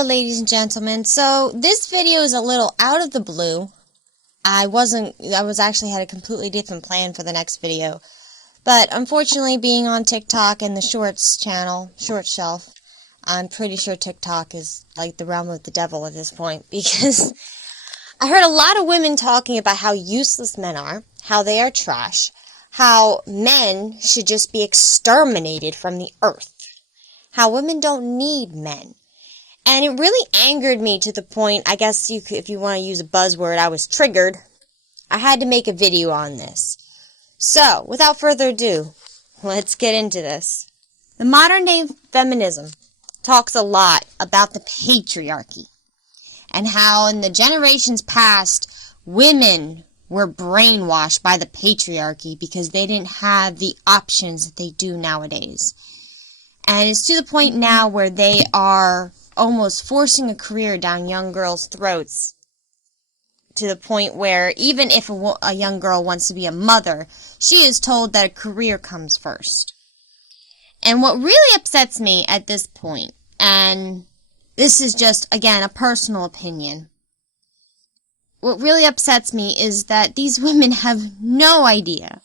Hello ladies and gentlemen, so this video is a little out of the blue. I actually had a completely different plan for the next video. But unfortunately, being on TikTok and the Shorts channel, Short Shelf, I'm pretty sure TikTok is like the realm of the devil at this point, because I heard a lot of women talking about how useless men are, how they are trash, how men should just be exterminated from the earth, how women don't need men. And it really angered me to the point, I guess if you want to use a buzzword, I was triggered. I had to make a video on this. So, without further ado, let's get into this. The modern day feminism talks a lot about the patriarchy and how in the generations past, women were brainwashed by the patriarchy because they didn't have the options that they do nowadays. And it's to the point now where they are almost forcing a career down young girls' throats, to the point where even if a young girl wants to be a mother, she is told that a career comes first. And what really upsets me at this point, and this is just, again, a personal opinion, what really upsets me is that these women have no idea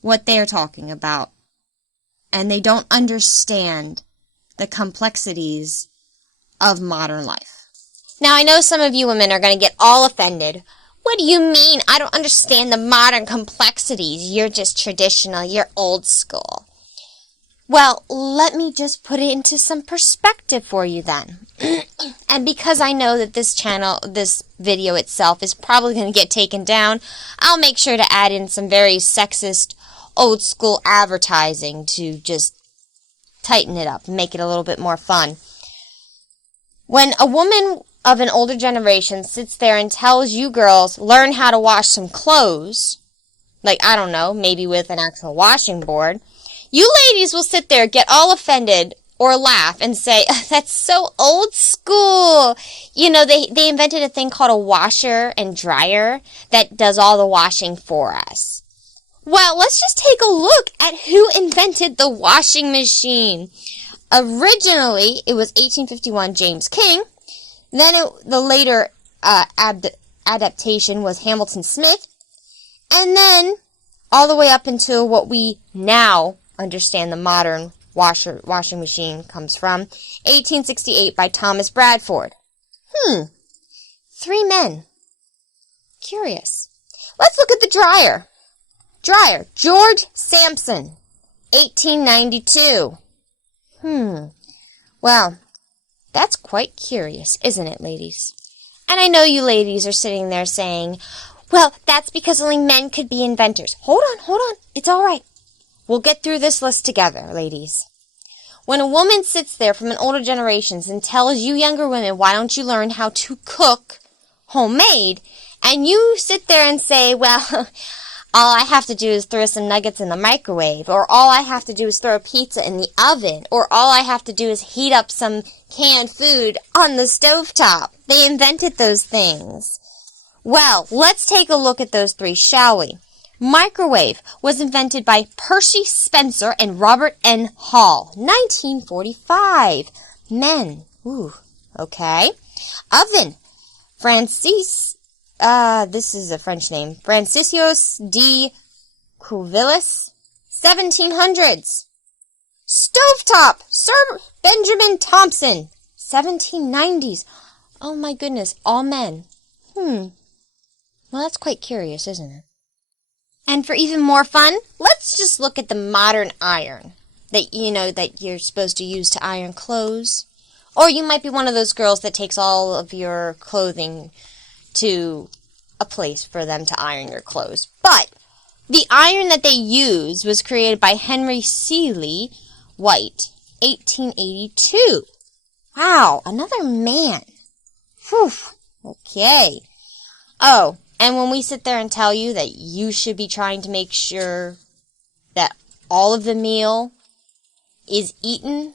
what they are talking about, and they don't understand the complexities of modern life. Now, I know some of you women are going to get all offended. What do you mean? I don't understand the modern complexities. You're just traditional. You're old school. Well, let me just put it into some perspective for you then. And because I know that this video itself is probably going to get taken down, I'll make sure to add in some very sexist, old school advertising to just tighten it up and make it a little bit more fun. When a woman of an older generation sits there and tells you girls, learn how to wash some clothes, like, I don't know, maybe with an actual washing board, you ladies will sit there, get all offended, or laugh and say, that's so old school. You know, they invented a thing called a washer and dryer that does all the washing for us. Well, let's just take a look at who invented the washing machine. Originally, it was 1851 James King. Then the later adaptation was Hamilton Smith. And then all the way up until what we now understand the modern washing machine comes from, 1868 by Thomas Bradford. 3 men. Curious. Let's look at the dryer. George Sampson, 1892. Well, that's quite curious, isn't it, ladies? And I know you ladies are sitting there saying, well, that's because only men could be inventors. Hold on. It's all right. We'll get through this list together, ladies. When a woman sits there from an older generations and tells you younger women, why don't you learn how to cook homemade? And you sit there and say, well, all I have to do is throw some nuggets in the microwave, or all I have to do is throw a pizza in the oven, or all I have to do is heat up some canned food on the stovetop. They invented those things. Well, let's take a look at those 3, shall we? Microwave was invented by Percy Spencer and Robert N. Hall, 1945. Men. Ooh, okay. Oven. This is a French name. Franciscus de Cuvillis, 1700s. Stovetop, Sir Benjamin Thompson, 1790s. Oh my goodness, all men. Well, that's quite curious, isn't it? And for even more fun, let's just look at the modern iron that you're supposed to use to iron clothes. Or you might be one of those girls that takes all of your clothing to a place for them to iron your clothes. But the iron that they use was created by Henry Seeley White, 1882. Wow, another man. Whew, okay. Oh, and when we sit there and tell you that you should be trying to make sure that all of the meal is eaten,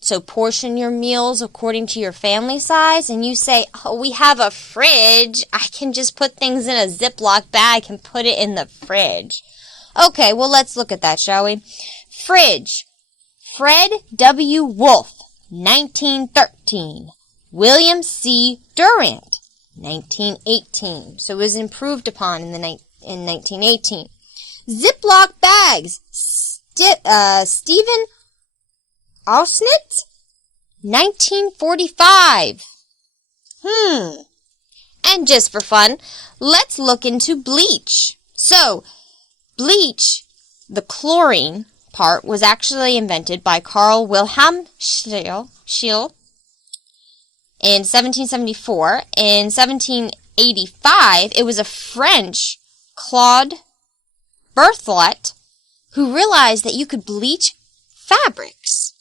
so portion your meals according to your family size, and you say, oh, we have a fridge. I can just put things in a Ziploc bag and put it in the fridge. Okay, well, let's look at that, shall we? Fridge. Fred W. Wolfe, 1913. William C. Durant, 1918. So it was improved upon in 1918. Ziploc bags, Stephen Ausnett, 1945. And just for fun, let's look into bleach. So, bleach, the chlorine part, was actually invented by Carl Wilhelm Scheele in 1774. In 1785, it was a French, Claude Berthelot, who realized that you could bleach fabrics.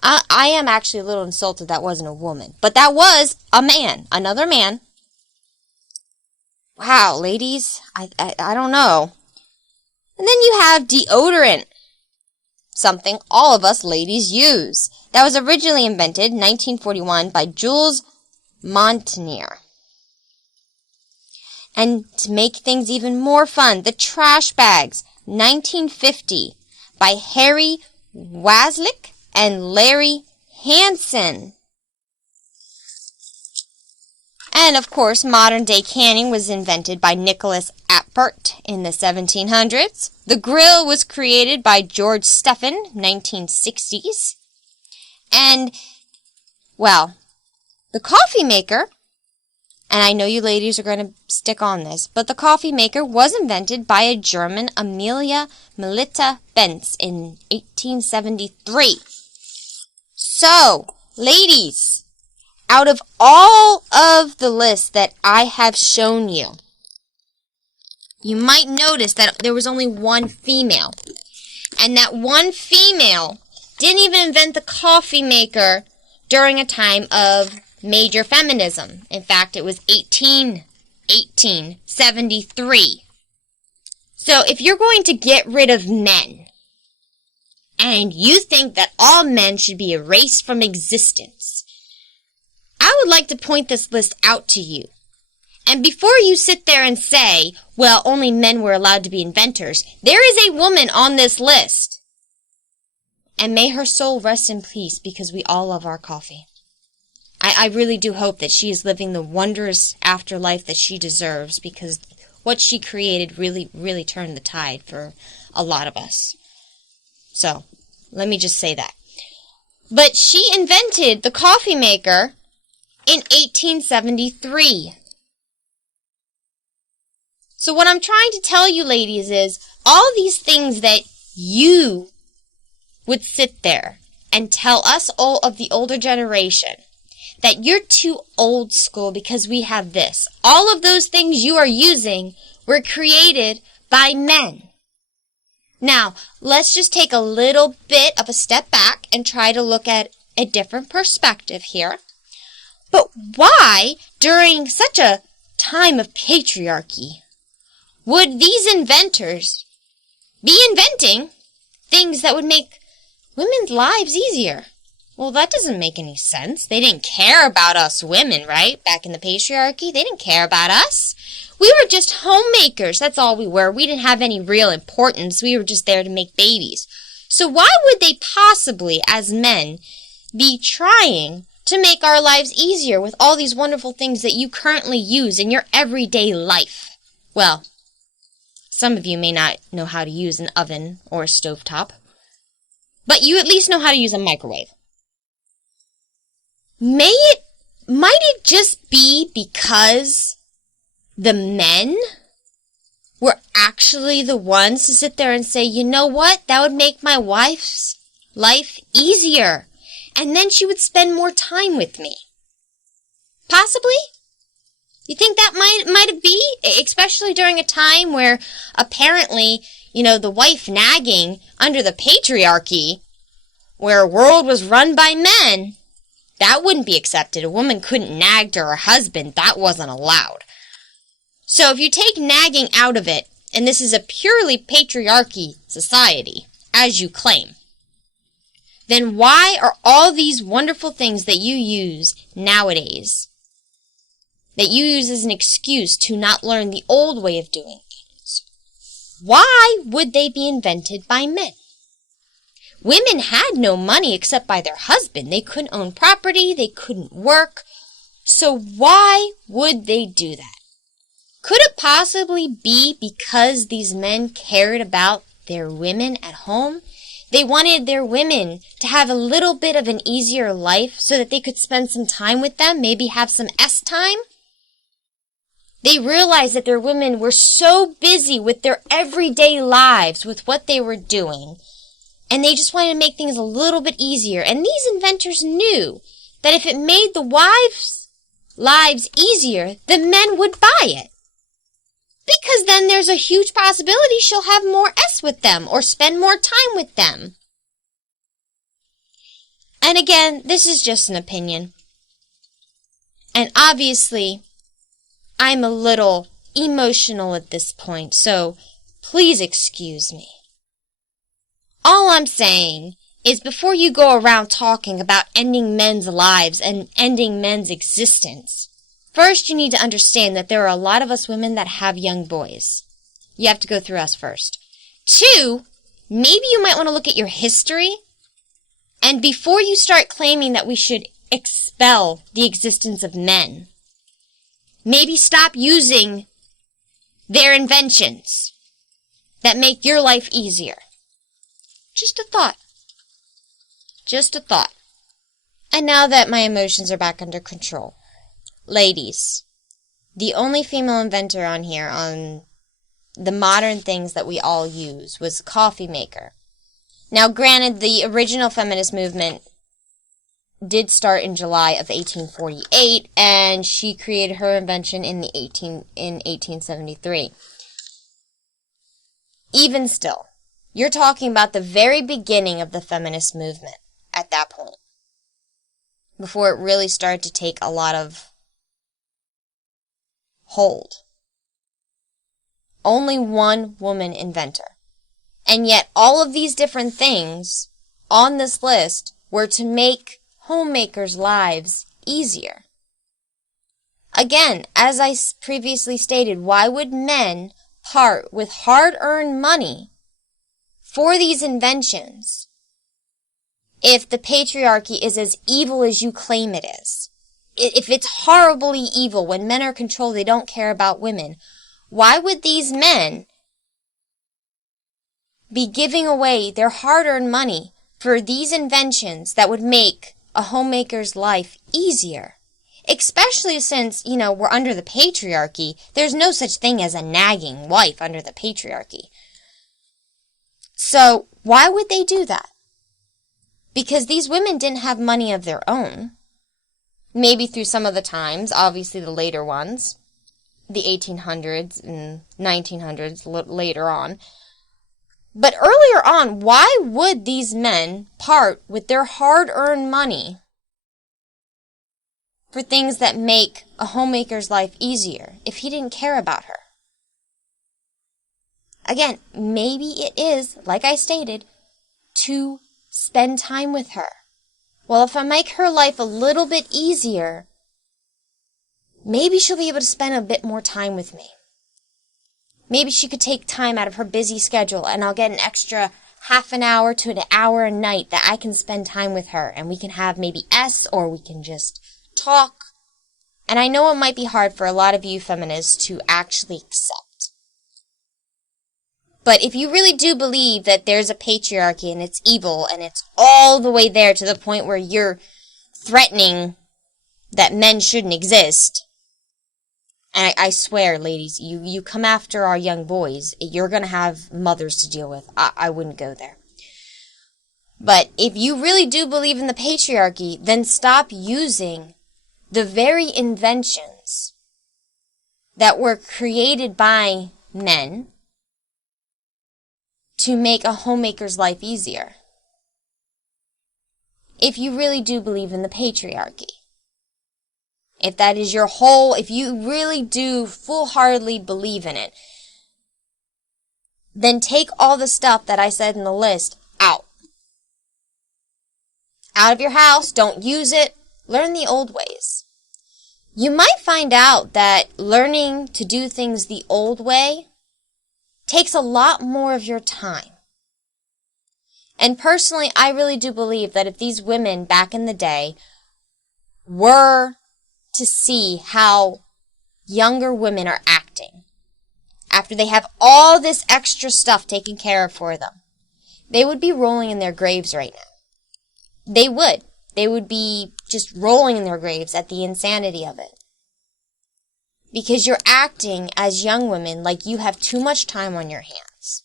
I am actually a little insulted that wasn't a woman, but that was a man, another man. Wow, ladies, I don't know. And then you have deodorant, something all of us ladies use. That was originally invented in 1941 by Jules Montagnier. And to make things even more fun, the trash bags, 1950, by Harry Waslick and Larry Hansen. And of course, modern-day canning was invented by Nicholas Appert in the 1700s. The grill was created by George Stephan, 1960s. And, well, the coffee maker, and I know you ladies are going to stick on this, but the coffee maker was invented by a German, Amelia Melita Benz, in 1873. So, ladies, out of all of the lists that I have shown you, you might notice that there was only one female. And that one female didn't even invent the coffee maker during a time of major feminism. In fact, it was 1873. So if you're going to get rid of men, and you think that all men should be erased from existence, I would like to point this list out to you. And before you sit there and say, well, only men were allowed to be inventors, there is a woman on this list. And may her soul rest in peace, because we all love our coffee. I really do hope that she is living the wondrous afterlife that she deserves, because what she created really, really turned the tide for a lot of us. So, let me just say that. But she invented the coffee maker in 1873. So what I'm trying to tell you, ladies, is all these things that you would sit there and tell us all of the older generation that you're too old school because we have this. All of those things you are using were created by men. Now, let's just take a little bit of a step back and try to look at a different perspective here. But why, during such a time of patriarchy, would these inventors be inventing things that would make women's lives easier? Well, that doesn't make any sense. They didn't care about us women, right? Back in the patriarchy, they didn't care about us. We were just homemakers. That's all we were. We didn't have any real importance. We were just there to make babies. So why would they possibly, as men, be trying to make our lives easier with all these wonderful things that you currently use in your everyday life? Well, some of you may not know how to use an oven or a stovetop, but you at least know how to use a microwave. Might it just be because the men were actually the ones to sit there and say, you know what, that would make my wife's life easier, and then she would spend more time with me? Possibly? You think that might be, especially during a time where apparently, the wife nagging under the patriarchy, where a world was run by men, that wouldn't be accepted. A woman couldn't nag to her husband. That wasn't allowed. So if you take nagging out of it, and this is a purely patriarchy society, as you claim, then why are all these wonderful things that you use nowadays, that you use as an excuse to not learn the old way of doing things, why would they be invented by men? Women had no money except by their husband. They couldn't own property, they couldn't work. So why would they do that? Could it possibly be because these men cared about their women at home? They wanted their women to have a little bit of an easier life so that they could spend some time with them, maybe have some time? They realized that their women were so busy with their everyday lives, with what they were doing, and they just wanted to make things a little bit easier. And these inventors knew that if it made the wives' lives easier, the men would buy it. Because then there's a huge possibility she'll have more with them or spend more time with them. And again, this is just an opinion. And obviously, I'm a little emotional at this point, so please excuse me. All I'm saying is before you go around talking about ending men's lives and ending men's existence, first you need to understand that there are a lot of us women that have young boys. You have to go through us first. 2, maybe you might want to look at your history, and before you start claiming that we should expel the existence of men, maybe stop using their inventions that make your life easier. Just a thought. Just a thought. And now that my emotions are back under control, ladies, the only female inventor on here on the modern things that we all use was a coffee maker. Now, granted, the original feminist movement did start in July of 1848, and she created her invention in 1873. Even still, you're talking about the very beginning of the feminist movement at that point, before it really started to take a lot of hold. Only one woman inventor. And yet all of these different things on this list were to make homemakers' lives easier. Again, as I previously stated, why would men part with hard-earned money for these inventions if the patriarchy is as evil as you claim it is? If it's horribly evil, when men are controlled, they don't care about women, why would these men be giving away their hard-earned money for these inventions that would make a homemaker's life easier? Especially since, we're under the patriarchy. There's no such thing as a nagging wife under the patriarchy. So, why would they do that? Because these women didn't have money of their own. Maybe through some of the times, obviously the later ones, the 1800s and 1900s later on. But earlier on, why would these men part with their hard-earned money for things that make a homemaker's life easier if he didn't care about her? Again, maybe it is, like I stated, to spend time with her. Well, if I make her life a little bit easier, maybe she'll be able to spend a bit more time with me. Maybe she could take time out of her busy schedule and I'll get an extra half an hour to an hour a night that I can spend time with her, and we can have maybe or we can just talk. And I know it might be hard for a lot of you feminists to actually accept. But if you really do believe that there's a patriarchy and it's evil and it's all the way there to the point where you're threatening that men shouldn't exist, and I swear, ladies, you come after our young boys, you're going to have mothers to deal with. I wouldn't go there. But if you really do believe in the patriarchy, then stop using the very inventions that were created by men to make a homemaker's life easier. If you really do believe in the patriarchy. If that is if you really do full-heartedly believe in it, then take all the stuff that I said in the list out. Out of your house, don't use it, learn the old ways. You might find out that learning to do things the old way takes a lot more of your time. And personally, I really do believe that if these women back in the day were to see how younger women are acting after they have all this extra stuff taken care of for them, they would be rolling in their graves right now. They would. They would be just rolling in their graves at the insanity of it. Because you're acting as young women like you have too much time on your hands.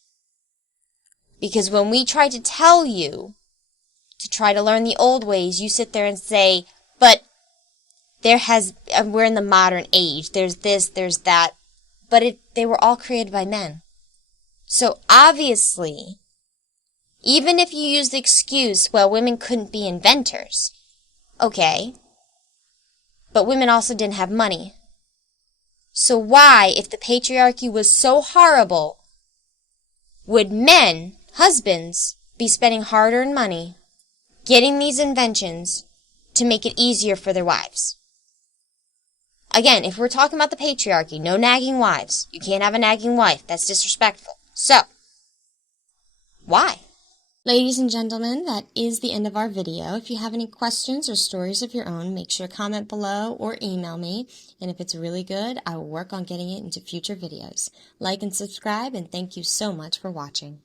Because when we try to tell you to try to learn the old ways, you sit there and say, but we're in the modern age. There's this, there's that. But they were all created by men. So obviously, even if you use the excuse, well, women couldn't be inventors. Okay. But women also didn't have money. So why, if the patriarchy was so horrible, would men, husbands, be spending hard-earned money getting these inventions to make it easier for their wives? Again, if we're talking about the patriarchy, no nagging wives. You can't have a nagging wife. That's disrespectful. So, why? Ladies and gentlemen, that is the end of our video. If you have any questions or stories of your own, make sure to comment below or email me. And if it's really good, I will work on getting it into future videos. Like and subscribe, and thank you so much for watching.